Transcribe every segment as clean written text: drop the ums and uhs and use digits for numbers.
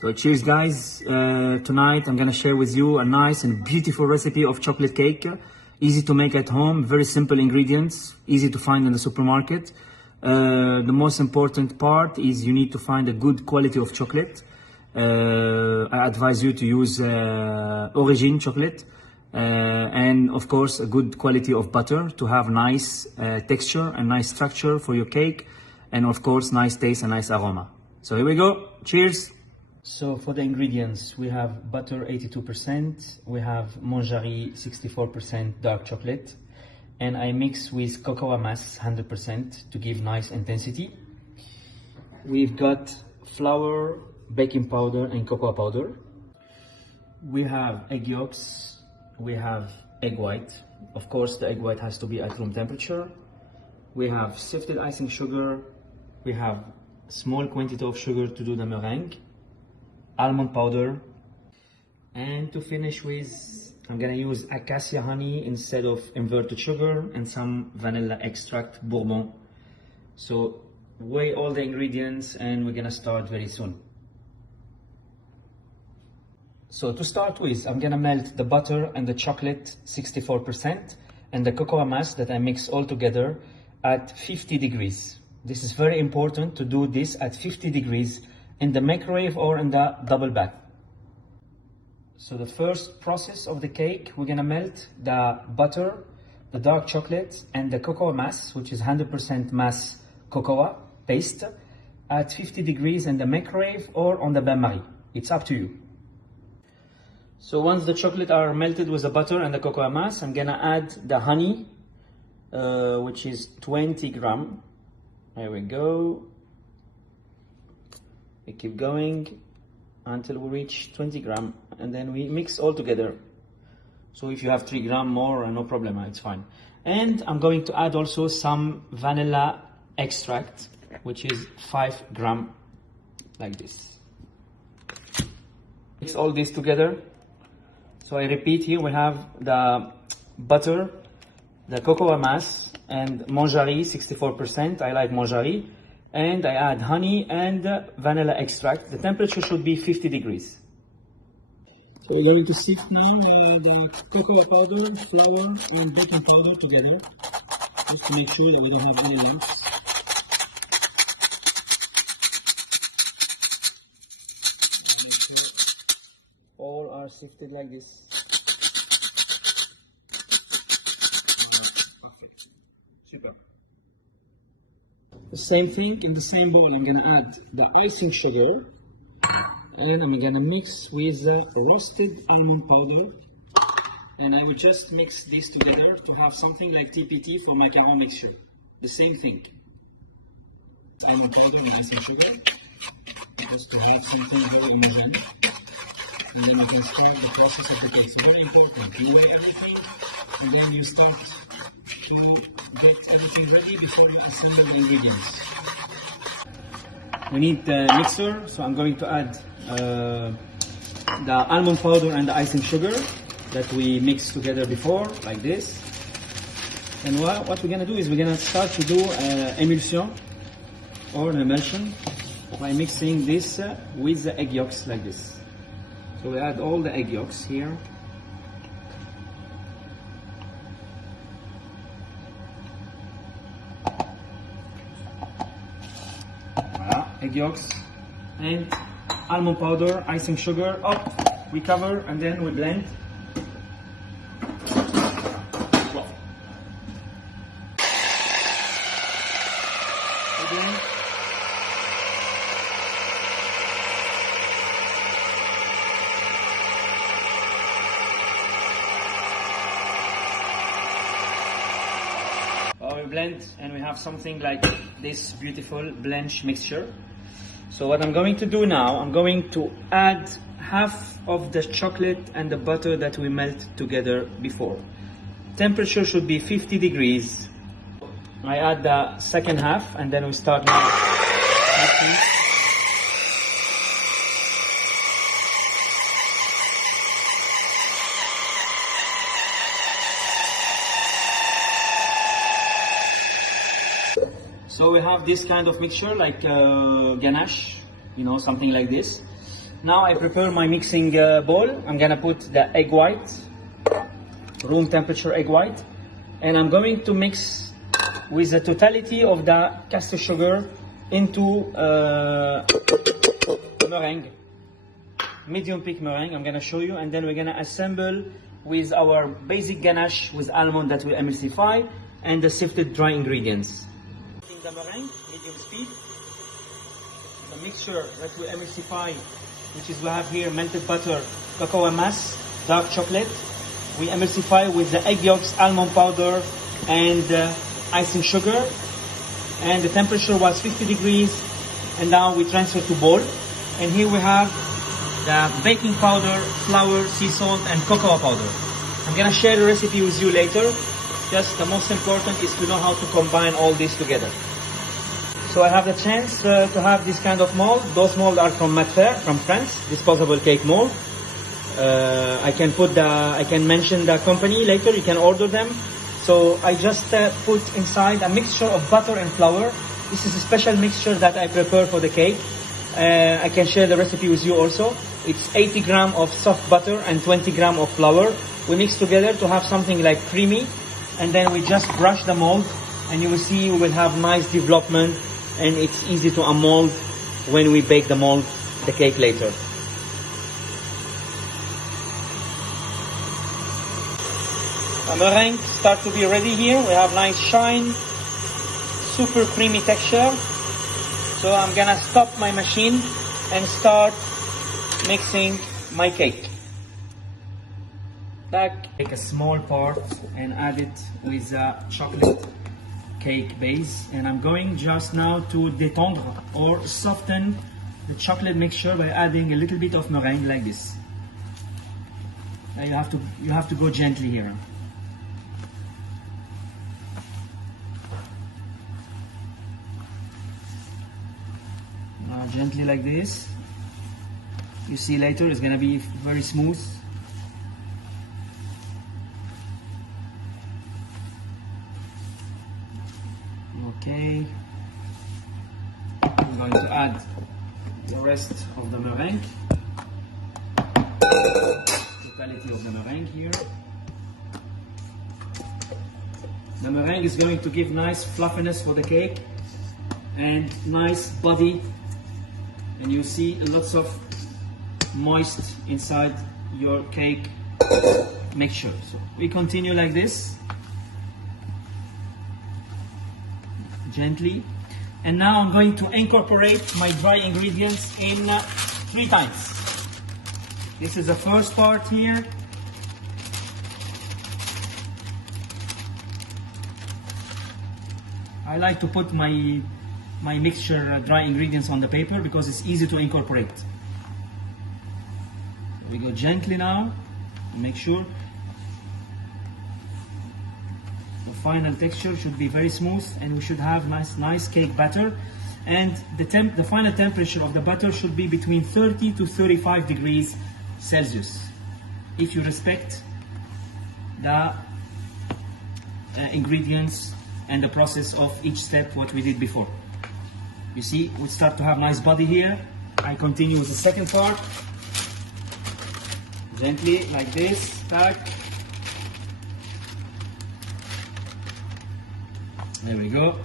So cheers guys, tonight I'm gonna share with you a nice and beautiful recipe of chocolate cake. Easy to make at home, very simple ingredients, easy to find in the supermarket. The most important part is you need to find a good quality of chocolate. I advise you to use origin chocolate and of course a good quality of butter to have nice texture and nice structure for your cake, and of course nice taste and nice aroma. So here we go, cheers! So for the ingredients, we have butter 82%, we have Monjari 64% dark chocolate, and I mix with cocoa mass 100% to give nice intensity. We've got flour, baking powder and cocoa powder. We have egg yolks, we have egg white. Of course the egg white has to be at room temperature. We have sifted icing sugar, we have small quantity of sugar to do the meringue, almond powder, and to finish with, I'm gonna use acacia honey instead of inverted sugar, and some vanilla extract bourbon. So weigh all the ingredients and we're gonna start very soon. So to start with, I'm gonna melt the butter and the chocolate 64% and the cocoa mass that I mix all together at 50 degrees. This is very important to do this at 50 degrees in the microwave or in the double bath. So the first process of the cake, we're gonna melt the butter, the dark chocolate and the cocoa mass, which is 100% mass cocoa paste, at 50 degrees in the microwave or on the bain-marie. It's up to you. So once the chocolate are melted with the butter and the cocoa mass, I'm gonna add the honey, which is 20 grams. There we go. We keep going until we reach 20 grams, and then we mix all together. So if you have 3 grams more, no problem, it's fine. And I'm going to add also some vanilla extract, which is 5 grams, like this. Mix all this together. So I repeat, here we have the butter, the cocoa mass, and Monjari 64%. I like Monjari. And I add honey and vanilla extract. The temperature should be 50 degrees. So we're going to sift now the cocoa powder, flour and baking powder together, just to make sure that we don't have any lumps. Make sure all are sifted like this. Perfect. Super. The same thing, in the same bowl I'm gonna add the icing sugar, and I'm gonna mix with the roasted almond powder, and I will just mix these together to have something like TPT for macaron mixture. The same thing. Almond powder and icing sugar, just to have something very homogeneous, and then you can start the process of the cake. So very important, you weigh everything and then you start to get everything ready before we assemble the ingredients. We need the mixer, so I'm going to add the almond powder and the icing sugar that we mixed together before, like this. And what we're going to do is we're going to start to do emulsion or an emulsion by mixing this with the egg yolks like this. So we add all the egg yolks here. Egg yolks and almond powder, icing sugar, up, we cover and then we blend. We blend and we have something like this beautiful blanche mixture. So what I'm going to do now, I'm going to add half of the chocolate and the butter that we melt together before. Temperature should be 50 degrees. I add the second half and then we start now. So we have this kind of mixture like ganache, you know, something like this. Now I prepare my mixing bowl. I'm gonna put the egg white, room temperature egg white, and I'm going to mix with the totality of the caster sugar into meringue, medium peak meringue. I'm gonna show you, and then we're gonna assemble with our basic ganache with almond that we emulsify and the sifted dry ingredients. In the meringue, medium speed, the mixture that we emulsify, which is we have here melted butter, cocoa mass, dark chocolate. We emulsify with the egg yolks, almond powder, and icing sugar. And the temperature was 50 degrees. And now we transfer to bowl. And here we have the baking powder, flour, sea salt, and cocoa powder. I'm gonna share the recipe with you later. Just the most important is to know how to combine all this together. So I have the chance to have this kind of mold. Those molds are from Matfer, from France, disposable cake mold. I can mention the company later. You can order them. So I just put inside a mixture of butter and flour. This is a special mixture that I prepare for the cake. I can share the recipe with you also. It's 80 grams of soft butter and 20 grams of flour. We mix together to have something like creamy, and then we just brush the mold, and you will see we will have nice development, and it's easy to unmold when we bake the cake later. The meringue start to be ready here. We have nice shine, super creamy texture. So I'm gonna stop my machine and start mixing my cake. Take a small part and add it with a chocolate cake base, and I'm going just now to détendre or soften the chocolate mixture by adding a little bit of meringue like this. You have to go gently here. Gently like this. You see later it's gonna be very smooth. Okay, I'm going to add the rest of the meringue, totality of the meringue here. The meringue is going to give nice fluffiness for the cake and nice body, and you see lots of moist inside your cake mixture. So we continue like this, gently. And now I'm going to incorporate my dry ingredients in 3 times. This is the first part here. I like to put my mixture dry ingredients on the paper because it's easy to incorporate. We go gently now, make sure the final texture should be very smooth, and we should have nice cake batter. And the final temperature of the butter should be between 30 to 35 degrees Celsius, if you respect the ingredients and the process of each step what we did before. You see, we start to have nice body here. I continue with the second part. Gently, like this, tack. There we go.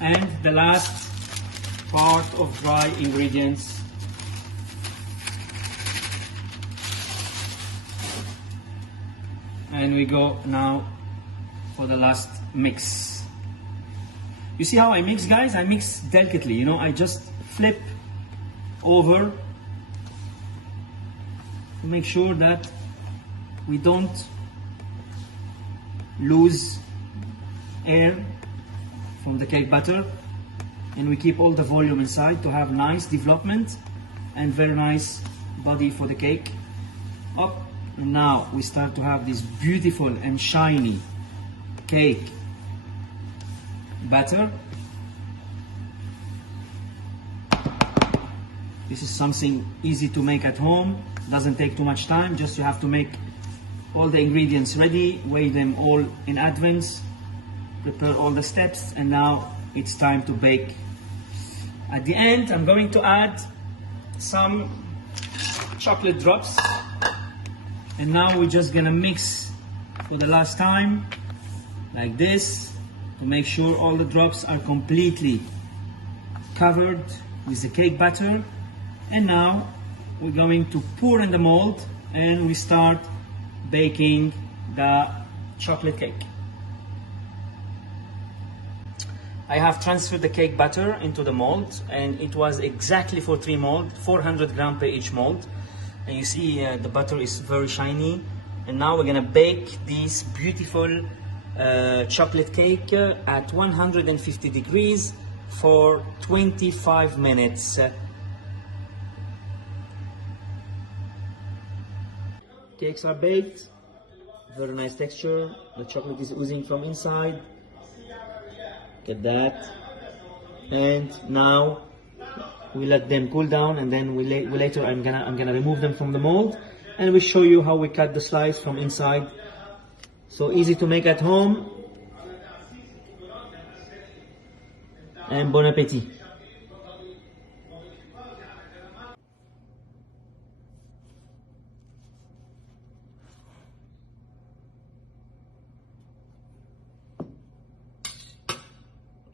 And the last part of dry ingredients. And we go now for the last mix. You see how I mix, guys? I mix delicately, you know, I just flip over to make sure that we don't lose air from the cake batter, and we keep all the volume inside to have nice development and very nice body for the cake. Up, and now we start to have this beautiful and shiny cake batter. This is something easy to make at home, doesn't take too much time, just you have to make all the ingredients ready, weigh them all in advance, prepare all the steps, and now it's time to bake. At the end, I'm going to add some chocolate drops, and now we're just gonna mix for the last time, like this, to make sure all the drops are completely covered with the cake batter. And now we're going to pour in the mold and we start baking the chocolate cake. I have transferred the cake batter into the mold, and it was exactly for 3 molds, 400 grams per each mold. And you see the butter is very shiny. And now we're gonna bake this beautiful chocolate cake at 150 degrees for 25 minutes. Cakes are baked, very nice texture. The chocolate is oozing from inside. Look at that. And now we let them cool down, and then later I'm gonna remove them from the mold, and we'll show you how we cut the slice from inside. So easy to make at home. And bon appetit.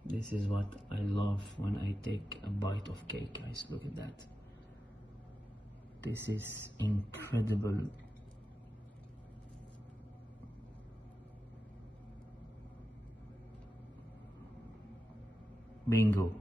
This is what I love when I take a bite of cake, guys. Look at that. This is incredible. Bingo.